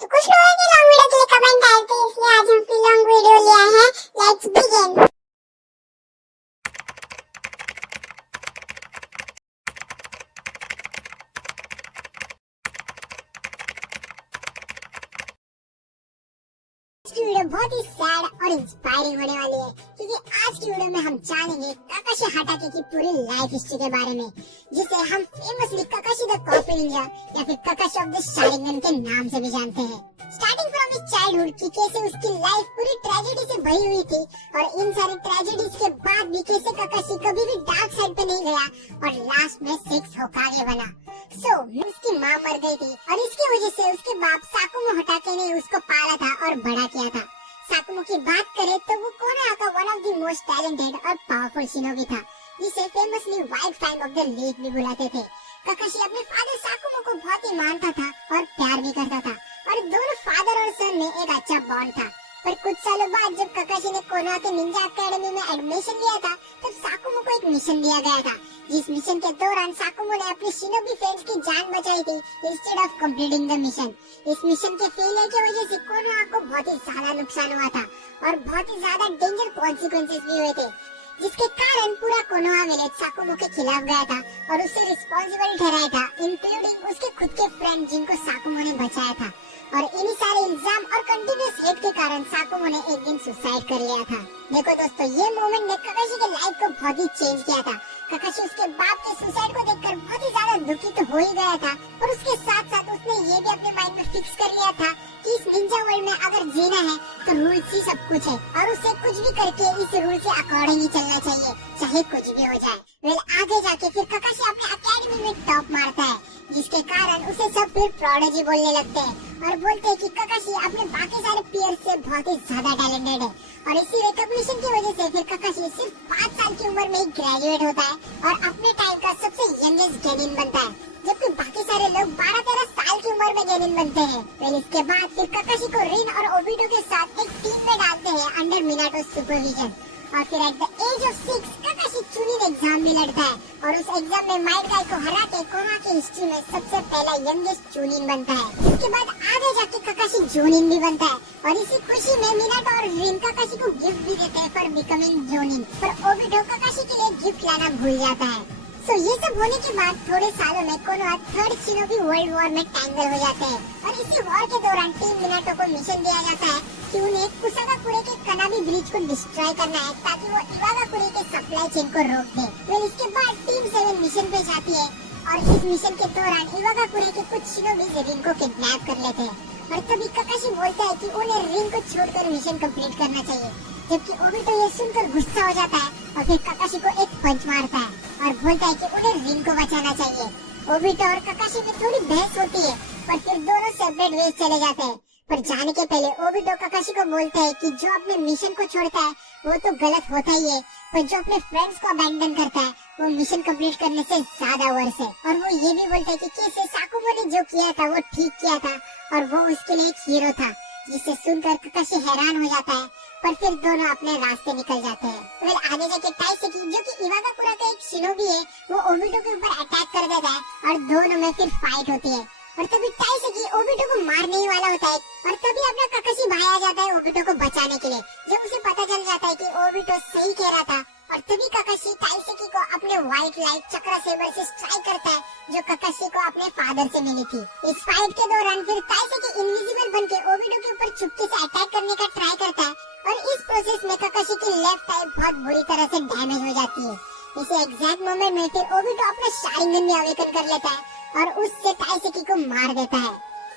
तो कुछ लोगों ने लॉन्ग वीडियो के लिए कमेंट आए थे, इसलिए आज हम फिर लॉन्ग वीडियो ले आए हैं। Let's begin. आज की वीडियो बहुत ही सैड और इंस्पायरिंग होने वाली है, क्योंकि आज की वीडियो में हम जानेंगे काकाशी हाटाके की पूरी लाइफ हिस्ट्री के बारे में, जिसे हम फेमसली काकाशी द कॉपी निंजा या फिर काकाशी ऑफ द शारिंगन के नाम से भी जानते हैं। स्टार्टिंग फ्रॉम हिज चाइल्डहुड की कैसे उसकी लाइफ पूरी ट्रेजेडी से भरी हुई थी, और इन सारी ट्रेजेडीज के बाद भी कैसे काकाशी कभी भी डार्क साइड पे नहीं गया और लास्ट में 6 होकागे बना। उसकी माँ मर गई थी और इसकी वजह से उसके बाप साकुमो हाटाके ने उसको पाला था और बड़ा किया था। साकुमो की बात करें तो वो कोनोहा का one of the most talented और पावरफुल शिनोबी था, जिसे famously white fang of the lake भी बुलाते थे। काकाशी अपने फादर साकुमो को बहुत ही मानता था और प्यार भी करता था, और दोनों फादर और सन में एक अच्छा बॉन्ड था। पर कुछ सालों बाद जब काकाशी ने कोनोहा के निंजा एकेडमी में एडमिशन लिया था, तब साकुमो को एक मिशन दिया गया था, जिस मिशन के दौरान साकुमो ने अपने शिनोबी फ्रेंड्स की जान बचाई थी instead of completing the mission. इस मिशन के फेलियर की वजह से कोनोहा को बहुत ही ज्यादा नुकसान हुआ था और बहुत ही ज्यादा डेंजर कॉन्सिक्वेंसेस भी हुए थे, जिसके कारण पूरा कोनोहा विलेज साकुमो के खिलाफ गया था और उसे रिस्पॉन्सिबल ठहराया था, इंक्लूडिंग उसके खुद के फ्रेंड जिनको साकुमो ने बचाया था। और इन्हीं सारे इल्जाम और कंटिन्यूस हेट के कारण साकुमो ने एक दिन सुसाइड कर लिया था। देखो दोस्तों, ये मोमेंट ने काकाशी के लाइफ को बहुत ही चेंज किया था। काकाशी उसके बाप के सुसाइड को देखकर बहुत ही ज्यादा दुखी तो हो ही गया था, और उसके साथ साथ उसने ये भी अपने माइंड में फिक्स कर लिया था कि इस निंजा वर्ल्ड में अगर जीना है तो रूल्स ही सब कुछ है, और उसे कुछ भी करके इस रूल के अकॉर्डिंग ही चलना चाहिए, चाहे कुछ भी हो जाए। आगे जाके फिर काकाशी अपने एकेडमी में टॉप मारता है, जिसके कारण उसे सब फिर प्रोडिजी बोलने लगते हैं और बोलते हैं कि काकाशी अपने बाकी सारे पीयर्स से बहुत ही ज्यादा टैलेंटेड है। और इसी रिकॉग्निशन की वजह से फिर काकाशी सिर्फ 5 साल की उम्र में ही ग्रेजुएट होता है और अपने टाइम का सबसे यंगेस्ट गेनिन बनता है, जबकि बाकी सारे लोग 12-13 साल की उम्र में गेनिन बनते हैं। फिर इसके बाद फिर काकाशी को रिन और ओबिटो के साथ एक टीम में डालते हैं अंडर मिनाटो सुपरविजन, और फिर at the age of 6 Kakashi Chunin exam में लड़ता है, और उस एग्जाम में माइट गाय को हरा के कोनोहा की हिस्ट्री में सबसे पहला यंगेस्ट चुनिन बनता है। इसके बाद आगे जाके काकाशी जोनिन भी बनता है, और इसी खुशी में मिनाटो और रिन काकाशी को गिफ्ट भी देते हैं फॉर बिकमिंग जोनिन, पर ओबिटो काकाशी के लिए गिफ्ट लाना भूल जाता है। ये सब होने के बाद थोड़े सालों में Konoha third shinobi world war में टैंगल हो जाते हैं, और इसी वॉर के दौरान टीम मिनाटो को मिशन दिया जाता है कि उन्हें कुसागाकुरे के कनाबी ब्रिज को डिस्ट्रॉय करना है, ताकि वो इवागाकुरे के सप्लाई चेन को रोक दे। इसके बाद टीम 7 मिशन पे जाती है, और इस मिशन के दौरान इवागाकुरे के कुछ शिनोबी रिंग को किडनैप कर लेते हैं, और तभी काकाशी बोलता है कि उन्हें रिंग को छोड़कर मिशन कंप्लीट करना चाहिए, जबकि ओबिटो ये सुनकर गुस्सा हो जाता है और फिर काकाशी को एक पंच मारता है और बोलता है कि उन्हें रिंग को बचाना चाहिए। ओबिटो और काकाशी में थोड़ी बहस होती है, पर फिर दोनों सेपरेट वेज चले जाते हैं। पर जाने के पहले ओबिटो काकाशी को बोलता है कि जो अपने मिशन को छोड़ता है वो तो गलत होता ही है, पर जो अपने फ्रेंड्स को अबैंडन करता है वो मिशन कंप्लीट करने से ज्यादा वर्स है। और वो ये भी बोलता है कि कैसे साकुमो ने जो किया था वो ठीक किया था और वो उसके लिए एक हीरो था, जिसे सुनकर काकाशी हैरान हो जाता है, पर फिर दोनों अपने रास्ते निकल जाते हैं। आगे जाके टाइसेकी, जो कि इवागाकुरा का एक शिनोबी है, वो ओबिटो के ऊपर अटैक कर देता है और दोनों में फिर फाइट होती है, और तभी टाइसेकी ओबिटो को मारने ही वाला होता है, और तभी अपना काकाशी भाई आ जाता है ओबिटो को बचाने के लिए। जब उसे पता चल जाता है कि ओबिटो सही कह रहा था, और तभी काकाशी टाइसेकी को अपने व्हाइट लाइट चक्रा सेबर से स्ट्राइक करता है, जो काकाशी को अपने फादर से मिली थी। इस फाइट के दौरान फिर टाइसेकी इनविजिबल बनके ओबिटो के ऊपर चुपके से अटैक करने का ट्राई करता है, और इस प्रोसेस में काकाशी की लेफ्ट आई बहुत बुरी तरह से डैमेज हो जाती है। इसी एग्जैक्ट मोमेंट में फिर ओबिटो अपना शारिंगन भी अवेकन कर लेता है और उससे टाइसेकी को मार देता है।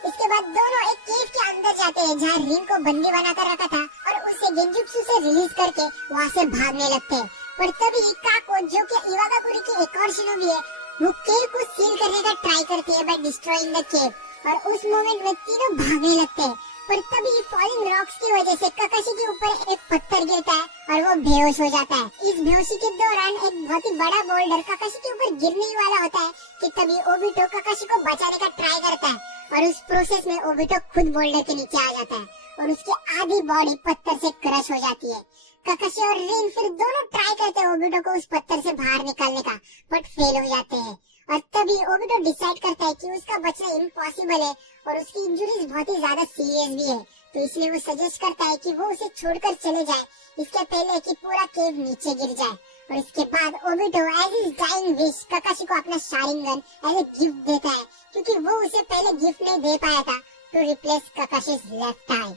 इसके बाद दोनों एक केव के अंदर जाते हैं, जहाँ रिंग को बंदी बनाकर रखा था, और उसे गेंजुत्सु से रिलीज करके वहाँ से भागने लगते हैं। पर तभी काको, जो कि इवागाकुरे की एक और शिनोबी है, वो केव को सील करने का ट्राई करती है बाय डिस्ट्रॉइंग द केव, और उस मोमेंट में तीनों भागने लगते हैं। पर तभी फॉलिंग रॉक्स की वजह से काकाशी के ऊपर एक पत्थर गिरता है और वो बेहोश हो जाता है। इस बेहोशी के दौरान एक बहुत ही बड़ा बोल्डर काकाशी के ऊपर गिरने ही वाला होता है कि तभी ओबिटो काकाशी को बचाने का ट्राई करता है, और उस प्रोसेस में ओबिटो खुद बोल्डर के नीचे आ जाता है और उसकी आधी बॉडी पत्थर से क्रश हो जाती है। काकाशी और रिन फिर दोनों ट्राई करते हैं ओबिटो को उस पत्थर से बाहर निकालने का, बट फेल हो जाते हैं। और तभी ओबिटो डिसाइड करता है कि उसका बचना इम्पॉसिबल है और उसकी इंजुरीज बहुत ही ज्यादा सीरियस भी है। तो इसलिए वो सजेस्ट करता है कि वो उसे छोड़कर चले जाए, इसके पहले कि पूरा केव नीचे गिर जाए। और इसके बाद Obito as his dying wish Kakashi को अपना शारिंगन एज ए गिफ्ट देता है, क्योंकि वो उसे पहले गिफ्ट नहीं दे पाया था, टू रिप्लेस काकाशीज लेफ्ट आई।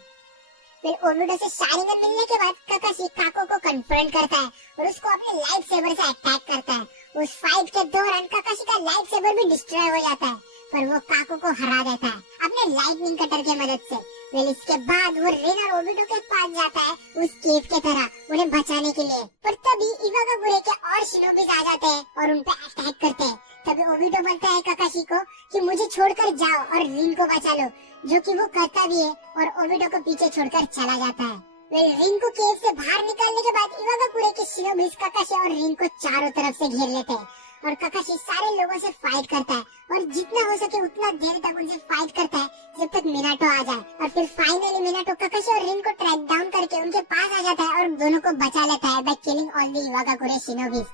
फिर ओबिटो से शारिंगन मिलने के बाद काकाशी काको को कन्फ्रंट करता है और उसको अपने लाइट सेबर से अटैक करता है। उस फाइट के दौरान काकाशी का लाइट सेबर भी डिस्ट्रॉय हो जाता है, पर वो काको को हरा देता है अपने लाइटनिंग कटर के मदद से। फिर इसके बाद वो रिन और ओबिटो के पास जाता है उस केव के तरह उन्हें बचाने के लिए, पर तभी इवागाकुरे के और शिनोबिस आ जाते हैं और उन पे अटैक करते हैं। तभी ओबिटो बोलता है काकाशी को कि मुझे छोड़कर जाओ और रिन को बचा लो, जो कि वो करता भी है और ओबिटो को पीछे छोड़कर चला जाता है। फिर रिन को केव से बाहर निकालने के बाद इवागाकुरे के शिनोबिस काकाशी और रिन को चारों तरफ से घेर लेते हैं और काकाशी सारे लोगों से फाइट करता है और जितना हो सके उतना देर तक उनसे फाइट करता है जब तक मिनाटो आ जाए। और फिर फाइनली मिनाटो काकाशी और रिन को ट्रैक डाउन करके उनके पास आ जाता है और दोनों को बचा लेता है बाय किलिंग ऑल द इवागाकुरे शिनोबिस।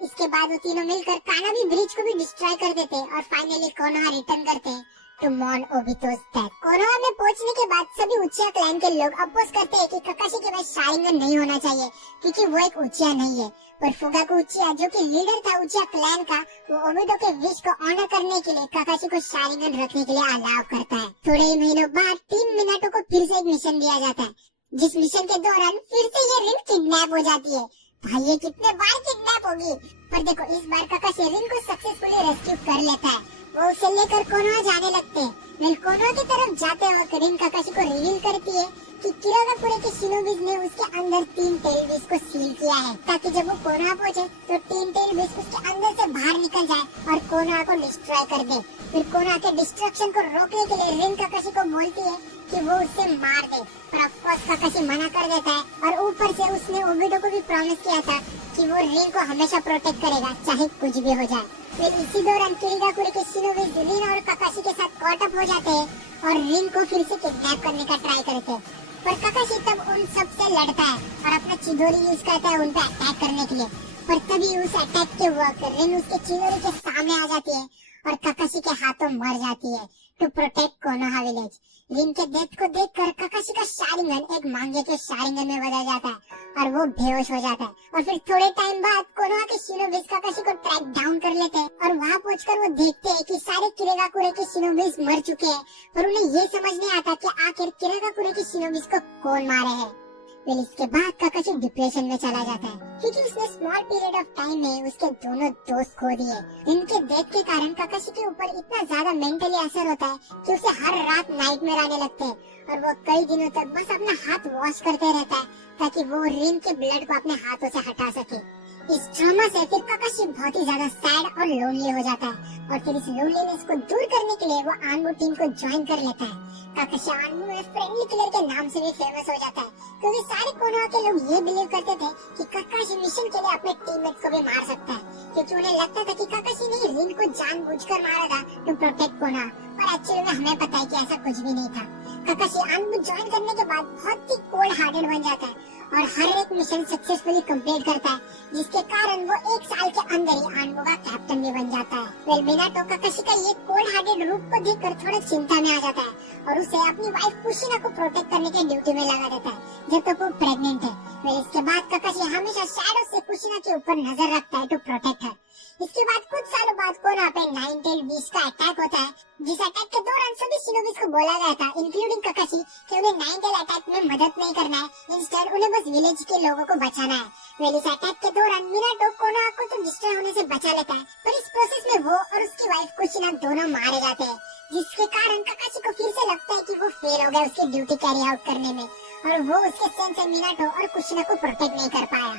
इसके बाद वो तीनों मिलकर कानाबी ब्रिज को भी डिस्ट्रॉय कर देते और फाइनली कोनोहा रिटर्न करते हैं टू मॉन ओबिटोस डेथ। कोनोहा में पहुंचने के बाद सभी उचिया क्लैन के लोग अपोज करते हैं कि काकाशी के पास शारिंगन नहीं होना चाहिए क्योंकि वो एक उचिया नहीं है, पर फुगाकू उचिया जो कि लीडर था उचिया क्लैन का, वो ओबिटो के विश को ऑनर करने के लिए काकाशी को शारिंगन रखने के लिए अलाउ करता है। थोड़े ही महीनों बाद टीम मिनाटो को फिर से एक मिशन दिया जाता है, जिस मिशन के दौरान फिर से ये रिन किडनैप हो जाती है। भाई ये कितने बार किडनैप होगी, पर देखो इस बार काकाशी रिन को सक्सेसफुली रेस्क्यू कर लेता है। वो उसे लेकर कोनोहा जाने लगते हैं। वेल कोनोहा की तरफ जाते वक्त रिन काकाशी को रिवील करती है कि किरागाकुरे के शिनोबिस ने उसके अंदर 3 टेल विश को सील किया है, ताकि जब वो कोनोहा पहुंचे तो 3 टेल विश उसके अंदर से बाहर निकल जाए और कोनोहा को डिस्ट्रॉय कर दे। फिर कोनोहा के डिस्ट्रक्शन को रोकने के लिए रिन काकाशी को बोलती है कि वो उसे मार दे, पर ऑफ कोर्स काकाशी मना कर देता है और ऊपर से उसने ओबिटो को भी प्रॉमिस किया था कि वो रिन को हमेशा प्रोटेक्ट करेगा चाहे कुछ भी हो जाए। फिर इसी दौरान किरागाकुरे के शिनोबिस रिन और काकाशी के साथ कॉट अप हो जाते हैं और रिन को फिर से किडनैप करने का ट्राई करते हैं, पर काकाशी तब उन सब से लड़ता है और अपना चिदोरी यूज करता है उन पे अटैक करने के लिए। पर तभी उस अटैक के वक्त रिन उसके चिदोरी के सामने आ जाती है और काकाशी के हाथों मर जाती है टू प्रोटेक्ट कोनोहा विलेज। रिन के डेथ को देखकर काकाशी का शारिंगन एक मांगे के शारिंगन में बदल जाता है और वो बेहोश हो जाता है। और फिर थोड़े टाइम बाद कोनोहा के शिनोबिस काकाशी को ट्रैक डाउन कर लेते हैं और वहाँ पहुंचकर वो देखते हैं कि सारे किरागाकुरे के शिनोबिस मर चुके हैं, पर उन्हें ये समझ नहीं आता कि आखिर किरागाकुरे के शिनोबिस को कौन मारे है। फिर इसके बाद काकाशी डिप्रेशन में चला जाता है क्योंकि उसने स्मॉल पीरियड ऑफ टाइम में उसके दोनों दोस्त खो दिए। इनके डेथ के कारण काकाशी के ऊपर इतना ज्यादा मेंटली असर होता है कि उसे हर रात नाइटमेयर आने लगते हैं और वो कई दिनों तक बस अपना हाथ वॉश करते रहता है ताकि वो रिन के ब्लड को अपने हाथों से हटा सके। इस ट्रॉमा से फिर काकाशी बहुत ही ज्यादा सैड और लोनली हो जाता है और फिर इस लोनलीनेस को दूर करने के लिए वो आनबू टीम को ज्वाइन कर लेता है। काकाशी आनबू में फ्रेंडली किलर के नाम से भी फेमस हो जाता है क्योंकि सारे कोनोहा के लोग ये बिलीव करते थे कि काकाशी मिशन के लिए अपने टीममेट्स को भी मार सकता है, क्योंकि उन्हें लगता था कि काकाशी ने रिन को जानबूझकर मारा था टू प्रोटेक्ट कोनोहा, पर एक्चुअली में हमें पता है कि ऐसा कुछ भी नहीं था। काकाशी आनबू ज्वाइन करने के बाद बहुत ही कोल्ड हार्टेड बन जाता है और हर एक मिशन सक्सेसफुली कंप्लीट करता है, जिसके कारण वो 1 साल के अंदर ही आनबू का कैप्टन भी बन जाता है। वेल मिनाटो काकाशी का ये कोल्ड हार्टेड रूप को देखकर थोड़ा चिंता में आ जाता है और उसे अपनी वाइफ कुशिना को प्रोटेक्ट करने के ड्यूटी में लगा देता है जब तक वो प्रेग्नेंट है। फिर इसके बाद काकाशी हमेशा शैडो से कुशिना के ऊपर नजर रखता है टू प्रोटेक्ट हर। इसके बाद कुछ सालों बाद कोनोहा पे 9 टेल बीस्ट का अटैक होता है, जिस अटैक के दौरान सभी शिनोबिस को बोला गया था इंक्लूडिंग काकाशी कि उन्हें 9 टेल अटैक में मदद नहीं करना है, इंस्टेड उन्हें बस विलेज के लोगों को बचाना है। वेल इस अटैक के दौरान मिनाटो कोनोहा को तो डिस्ट्रॉय होने से बचा लेता है, पर इस प्रोसेस में वो और उसकी वाइफ कुशिना दोनों मारे जाते हैं, जिसके कारण काकाशी को फिर से लगता है कि वो फेल हो गया उसकी ड्यूटी कैरी आउट करने में और वो उसके सेंस से मिनाटो और कुशिना को प्रोटेक्ट नहीं कर पाया।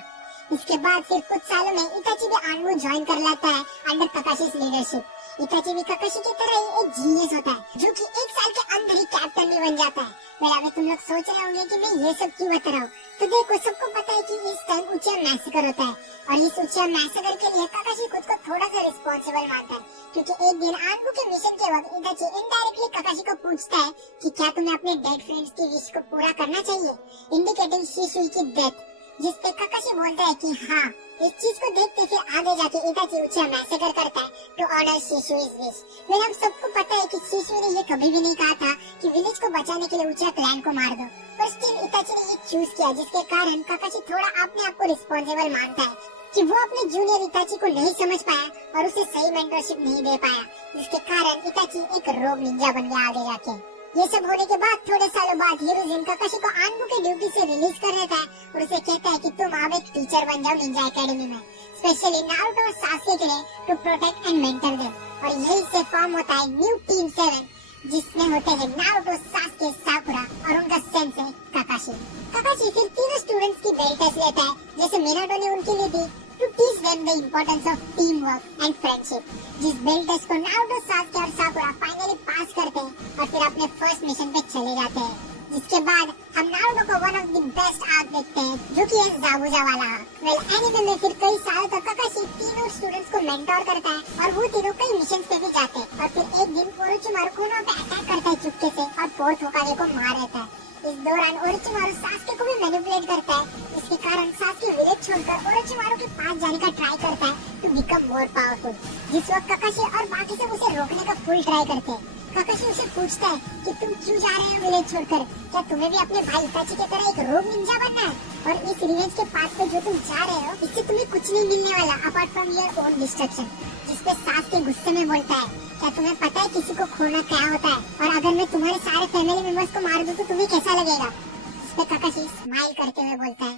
इसके बाद फिर कुछ सालों में इताची भी आनबू ज्वाइन कर लेता है अंडर काकाशी's लीडरशिप। इताची भी काकाशी की तरह ही एक जीनियस होता है जो कि 1 साल के अंदर ही कैप्टन भी बन जाता है। वेल अभी तुम लोग सोच रहे होंगे कि मैं ये सब क्यों बता रहा हूँ, तो देखो सबको पता है कि इस टाइम उचिया मैसेकर होता है और इस उचिया मैसेकर के लिए काकाशी खुद को थोड़ा सा रिस्पॉन्सिबल मानता है, क्योंकि एक दिन आनबू के मिशन के वक्त इताची इनडायरेक्टली काकाशी को पूछता है कि क्या तुम्हें अपने डेड फ्रेंड्स की विश को पूरा करना चाहिए, इंडिकेटिंग शिशुई की डेथ। जिसपे काकाशी बोलता है कि हाँ, इस चीज को देखते फिर आगे जाके इताची उचिया मैसेकर करता है टू ऑनर शिशु इज विश। वेल हम सबको पता है कि शिशु ने ये कभी भी नहीं कहा था कि विलेज को बचाने के लिए उचिया क्लैन को मार दो, पर स्टिल इताची ने ये चूज किया, जिसके कारण काकाशी थोड़ा अपने आप को रिस्पॉन्सिबल मानता है कि वो अपने जूनियर इताची को नहीं समझ पाया और उसे सही मेंटरशिप नहीं दे पाया, जिसके कारण इताची एक रोग निंजा बन गया आगे जाके। ये सब होने के बाद थोड़े सालों बाद हिरोजिन काकाशी को आनबू के ड्यूटी से रिलीज कर देता है और उसे कहता है कि तुम अब एक टीचर बन जाओ निंजा एकेडमी में, स्पेशली नारुतो और सासुके के लिए to protect and mentor them. और यही से फॉर्म होता है न्यू टीम 7, जिसमें होते हैं नारुतो, सासुके, साकुरा और उनका सेंसे काकाशी। काकाशी फिर तीनों स्टूडेंट्स की बेल टेस्ट लेता है जैसे मिनाटो ने उनके लिए दी, to teach them the importance of teamwork and friendship। जिस बेल टेस्ट को नारुतो, सासुके और साकुरा फाइनली पास करते हैं और फिर अपने फर्स्ट मिशन पे चले जाते हैं, जिसके बाद हम नारुतो को one of the best arc देखते हैं जो कि है जाबुजा वाला आर्क। वेल एनीमे में फिर कई सालों तक काकाशी तीनों स्टूडेंट्स को मेंटोर करता है और वो तीनों कई मिशन पे भी जाते हैं और फिर एक दिन ओरोचिमारू कुनो पे अटैक करता है चुपके से और फोर्थ होकागे को मार देता है। इस दौरान ओरोचिमारू सासुके को भी मैनिपुलेट करता है, जिसके कारण सासुके विलेज छोड़कर ओरोचिमारू के पास जाने का ट्राई करता है टू बिकम मोर पावरफुल। जिस वक्त काकाशी और बाकी सब उसे रोकने का फुल ट्राई करते हैं। काकाशी उसे पूछता है कि तुम क्यों जा रहे हो विलेज छोड़कर, क्या तुम्हें भी अपने भाई इताची की तरह एक रोग निंजा बनना है? और इस रिवेंज के पाथ पे जो तुम जा रहे हो इससे तुम्हें कुछ नहीं मिलने वाला apart from your own destruction. जिसपे सासुके गुस्से में बोलता है, क्या तुम्हें पता है किसी को खोना क्या होता है, और अगर मैं तुम्हारे सारे फैमिली मेंबर्स को मार दूं तो तुम्हें कैसा लगेगा? जिसपे काकाशी स्माइल करते हुए बोलता है,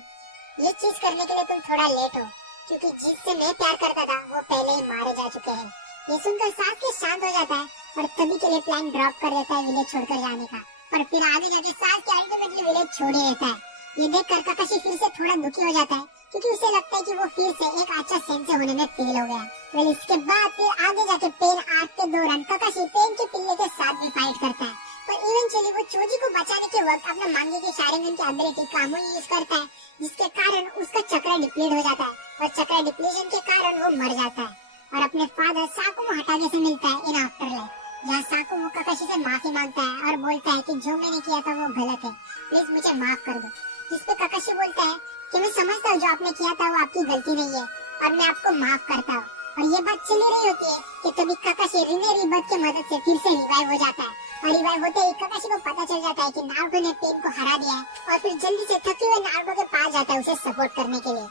ये चीज करने के लिए तुम थोड़ा लेट हो, क्योंकि जिससे मैं प्यार करता था वो पहले ही मारे जा चुके हैं। ये सुनकर सासुके शांत हो जाता है और तभी के लिए प्लान ड्रॉप कर देता है विलेज छोड़कर जाने का, पर फिर आगे जाके सासुके अल्टीमेटली विलेज छोड़ ही देता है। ये देखकर काकाशी फिर से थोड़ा दुखी हो जाता है, क्योंकि उसे लगता है कि वो फिर से एक अच्छा सेंसे होने में फेल हो गया। वेल इसके बाद फिर आगे जाके पेन आर्क के दौरान काकाशी पेन के पिल्ले के साथ भी फाइट करता है, पर इवेंचुअली वो चोजी को बचाने के वक्त अपना मांगे के शारिंगन की एबिलिटी कामो यूज करता है, जिसके कारण उसका चक्र डिप्लीट हो जाता है और चक्र डिप्लीशन के कारण वो मर जाता है और अपने फादर साकुमो हटागे से मिलता है इन आफ्टर लाइफ, जहाँ साकुमो काकाशी से माफी मांगता है और बोलता है कि जो मैंने किया था वो गलत है, प्लीज मुझे माफ कर दो। जिसपे काकाशी बोलता है कि मैं समझता हूँ जो आपने किया था वो आपकी गलती नहीं है और मैं आपको माफ करता हूँ। और ये बात चली रही होती है कि तभी काकाशी रिने रिबर्थ की मदद से फिर से रिवाइव हो जाता है और रिवाइव होते ही काकाशी को पता चल जाता है कि नारुतो ने पेन को हरा दिया है और फिर जल्दी से थके हुए नारुतो के पास जाता है उसे सपोर्ट करने के लिए।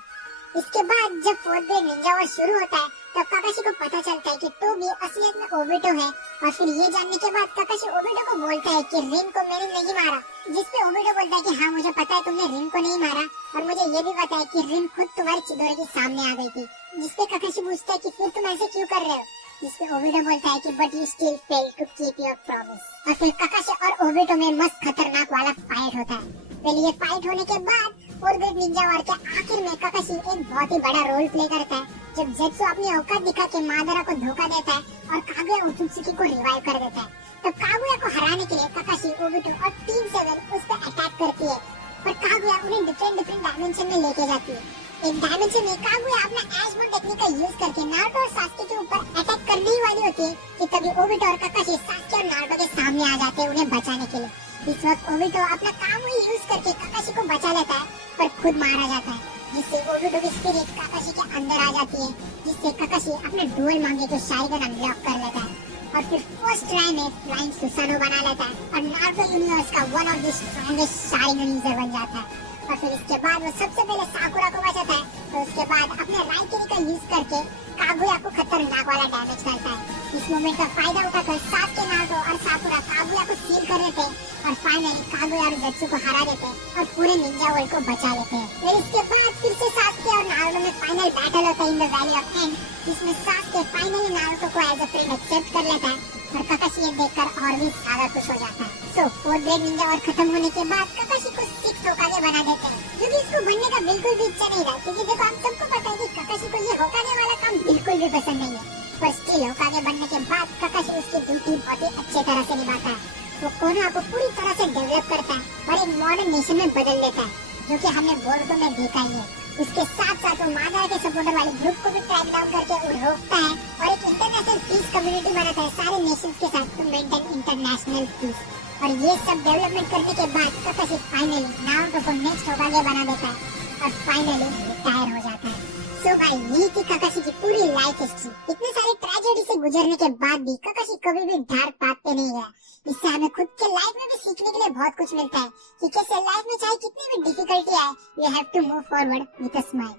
इसके बाद जब फोर्थ ग्रेड निंजा वॉर शुरू होता है तब काकाशी को पता चलता है कि टोबी असलियत में ओबिटो है और फिर ये जानने के बाद काकाशी ओबिटो को बोलता है कि रिन को मैंने नहीं मारा, जिसपे ओबिटो बोलता है कि हाँ मुझे पता है तुमने रिन को नहीं मारा और मुझे ये भी पता है कि रिन खुद तुम्हारे चिदोरे के सामने आ गई थी। जिसपे काकाशी पूछता है कि फिर तुम ऐसे क्यों कर रहे हो? जिसपे ओबिटो बोलता है कि but you still fail to keep your promise. और फिर काकाशी और ओबिटो में मस्त खतरनाक वाला फाइट होता है। पहले ये फाइट होने के बाद फोर्थ ग्रेड निंजा वॉर के आखिर में काकाशी एक बहुत ही बड़ा रोल प्ले करता है जब जेत्सु अपनी औकात दिखा के मादरा को धोखा देता है और कागुया उत्सुकी को रिवाइव कर देता है। तब कागुया को हराने के लिए काकाशी, ओबिटो और टीम 7 उस पर अटैक करती है, पर कागुया उन्हें डिफरेंट डायमेंशन में लेके जाती है। एक डायमेंशन में कागुया अपना ऐश मोड टेक्निक का यूज करके नारुतो और सासुके के ऊपर अटैक करने ही वाली होती है कि तभी ओबिटो और काकाशी सासुके और नारुतो के सामने आ जाते हैं उन्हें बचाने के लिए। इस वक्त ओबिटो अपना कामो यूज करके काकाशी को बचा लेता है पर खुद मारा जाता है, जिससे ओबिटो की स्पिरिट काकाशी के अंदर आ जाती है, जिससे काकाशी अपने डुअल मांगे को शारिगन अनलॉक कर लेता है और फिर फर्स्ट ट्राई में फ्लाइंग सुसानो बना लेता है और नारुतो यूनिवर्स का one of the strongest Sharingan user बन जाता है। और फिर इसके बाद वो सबसे पहले साकुरा को बचाता है, तो उसके बाद अपने राइकिरी का यूज करके कागुया को खतरनाक वाला डैमेज करता है। इस मोमेंट का फायदा उठाकर सासुके, नारुतो और साकुरा कागुया को सील कर देते हैं और फाइनली कागुया और जेत्सु को हरा देते हैं और पूरे निंजा वर्ल्ड को बचा लेते हैं। फिर इसके बाद फिर से सासुके और नारुतो में फाइनल बैटल होता है in the valley of and, जिसमें सासुके फाइनली नारुतो को एज अ फ्रेंड एक्सेप्ट कर लेता है और काकाशी ये देखकर और भी ज्यादा खुश हो जाता है। सो फोर्थ ग्रेड निंजा वॉर खत्म होने के बाद काकाशी को 6th होकागे बना देते हैं, क्योंकि इसको बनने का बिल्कुल भी इच्छा नहीं रहा, क्योंकि देखो हम सबको पता है कि काकाशी को ये होकागे वाला काम बिल्कुल भी पसंद नहीं है। पर स्टिल होकागे बनने के बाद काकाशी उसकी ड्यूटी बहुत ही अच्छे तरह से निभाता है। वो कोनोहा को पूरी तरह से डेवलप करता है और एक मॉडर्न नेशन में बदल देता है, जो कि हमने बोरुतो में देखा ही है। उसके साथ साथ वो मादरा के सपोर्टर वाले ग्रुप को भी ट्रैक डाउन करके रोकता है और एक इंटरनेशनल पीस कम्युनिटी बनाता है सारे नेशंस के साथ टू मेंटेन इंटरनेशनल पीस। और ये सब डेवलपमेंट करने के बाद काकाशी फाइनली नारुतो को नेक्स्ट होकागे बना देता है और फाइनली रिटायर हो जाता है। सो भाई यही थी काकाशी की पूरी लाइफ हिस्ट्री। इतने सारे ट्रेजेडी से गुजरने के बाद भी काकाशी कभी भी डार्क पाथ पे नहीं गया। इससे हमें खुद के लाइफ में भी सीखने के लिए बहुत कुछ मिलता है कि कैसे लाइफ में चाहे कितनी भी डिफिकल्टी आए, you have to move forward with a smile.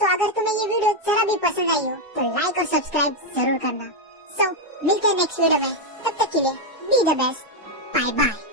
तो अगर तुम्हें ये वीडियो जरा भी पसंद आई हो तो लाइक और सब्सक्राइब जरूर करना। सो मिलते हैं नेक्स्ट वीडियो में, तब तक के लिए be the best, bye bye.